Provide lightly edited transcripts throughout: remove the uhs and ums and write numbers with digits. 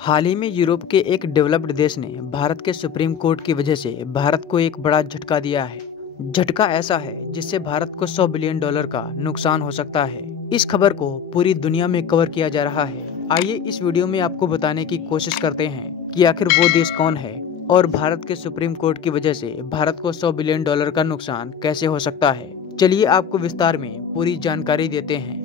हाल ही में यूरोप के एक डेवलप्ड देश ने भारत के सुप्रीम कोर्ट की वजह से भारत को एक बड़ा झटका दिया है। झटका ऐसा है जिससे भारत को $100 बिलियन का नुकसान हो सकता है। इस खबर को पूरी दुनिया में कवर किया जा रहा है। आइए इस वीडियो में आपको बताने की कोशिश करते हैं कि आखिर वो देश कौन है और भारत के सुप्रीम कोर्ट की वजह से भारत को $100 बिलियन का नुकसान कैसे हो सकता है। चलिए आपको विस्तार में पूरी जानकारी देते हैं।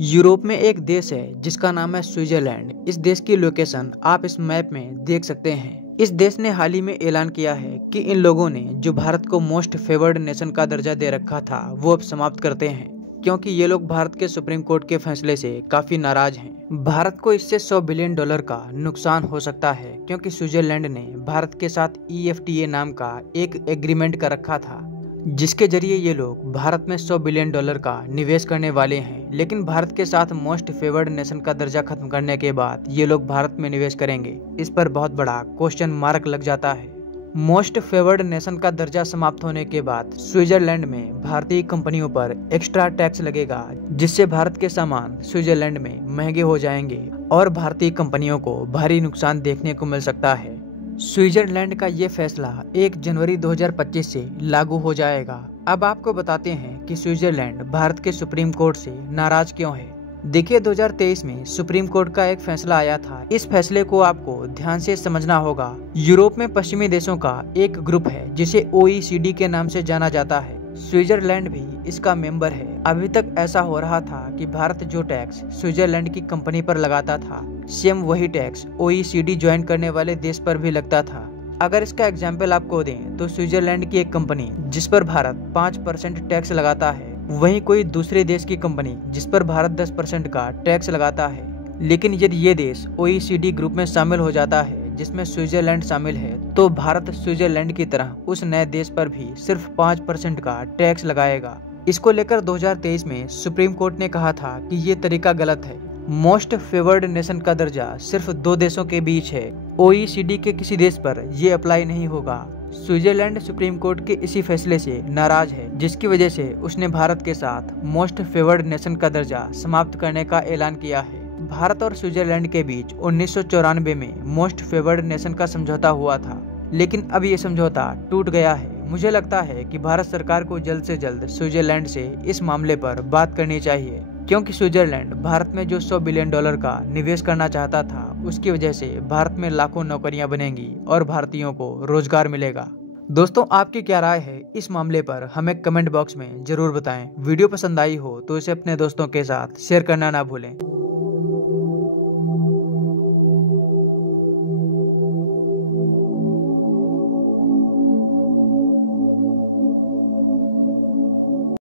यूरोप में एक देश है जिसका नाम है स्विट्जरलैंड। इस देश की लोकेशन आप इस मैप में देख सकते हैं। इस देश ने हाल ही में ऐलान किया है कि इन लोगों ने जो भारत को मोस्ट फेवर्ड नेशन का दर्जा दे रखा था वो अब समाप्त करते हैं, क्योंकि ये लोग भारत के सुप्रीम कोर्ट के फैसले से काफी नाराज हैं। भारत को इससे $100 बिलियन का नुकसान हो सकता है, क्योंकि स्विट्जरलैंड ने भारत के साथ EFTA नाम का एक एग्रीमेंट कर रखा था, जिसके जरिए ये लोग भारत में $100 बिलियन का निवेश करने वाले हैं। लेकिन भारत के साथ मोस्ट फेवर्ड नेशन का दर्जा खत्म करने के बाद ये लोग भारत में निवेश करेंगे, इस पर बहुत बड़ा क्वेश्चन मार्क लग जाता है। मोस्ट फेवर्ड नेशन का दर्जा समाप्त होने के बाद स्विट्जरलैंड में भारतीय कंपनियों पर एक्स्ट्रा टैक्स लगेगा, जिससे भारत के सामान स्विट्जरलैंड में महंगे हो जाएंगे और भारतीय कंपनियों को भारी नुकसान देखने को मिल सकता है। स्विट्जरलैंड का ये फैसला 1 जनवरी 2025 से लागू हो जाएगा। अब आपको बताते हैं कि स्विट्जरलैंड भारत के सुप्रीम कोर्ट से नाराज क्यों है। देखिए, 2023 में सुप्रीम कोर्ट का एक फैसला आया था। इस फैसले को आपको ध्यान से समझना होगा। यूरोप में पश्चिमी देशों का एक ग्रुप है जिसे OECD के नाम से जाना जाता है। स्विट्जरलैंड भी इसका मेंबर है। अभी तक ऐसा हो रहा था कि भारत जो टैक्स स्विट्जरलैंड की कंपनी पर लगाता था, सेम वही टैक्स OECD ज्वाइन करने वाले देश पर भी लगता था। अगर इसका एग्जाम्पल आपको दें तो स्विट्जरलैंड की एक कंपनी जिस पर भारत 5% टैक्स लगाता है, वहीं कोई दूसरे देश की कंपनी जिस पर भारत 10% का टैक्स लगाता है। लेकिन यदि ये देश OECD ग्रुप में शामिल हो जाता है जिसमें स्विट्जरलैंड शामिल है, तो भारत स्विट्जरलैंड की तरह उस नए देश पर भी सिर्फ 5% का टैक्स लगाएगा। इसको लेकर 2023 में सुप्रीम कोर्ट ने कहा था कि ये तरीका गलत है। मोस्ट फेवर्ड नेशन का दर्जा सिर्फ 2 देशों के बीच है, OECD के किसी देश पर ये अप्लाई नहीं होगा। स्विट्जरलैंड सुप्रीम कोर्ट के इसी फैसले से नाराज है, जिसकी वजह से उसने भारत के साथ मोस्ट फेवर्ड नेशन का दर्जा समाप्त करने का ऐलान किया है। भारत और स्विट्जरलैंड के बीच 1994 में मोस्ट फेवर्ड नेशन का समझौता हुआ था, लेकिन अब ये समझौता टूट गया है। मुझे लगता है कि भारत सरकार को जल्द से जल्द स्विट्जरलैंड से इस मामले पर बात करनी चाहिए, क्योंकि स्विट्जरलैंड भारत में जो $100 बिलियन का निवेश करना चाहता था, उसकी वजह से भारत में लाखों नौकरियां बनेंगी और भारतीयों को रोजगार मिलेगा। दोस्तों, आपकी क्या राय है इस मामले पर हमें कमेंट बॉक्स में जरूर बताएं। वीडियो पसंद आई हो तो इसे अपने दोस्तों के साथ शेयर करना ना भूलें।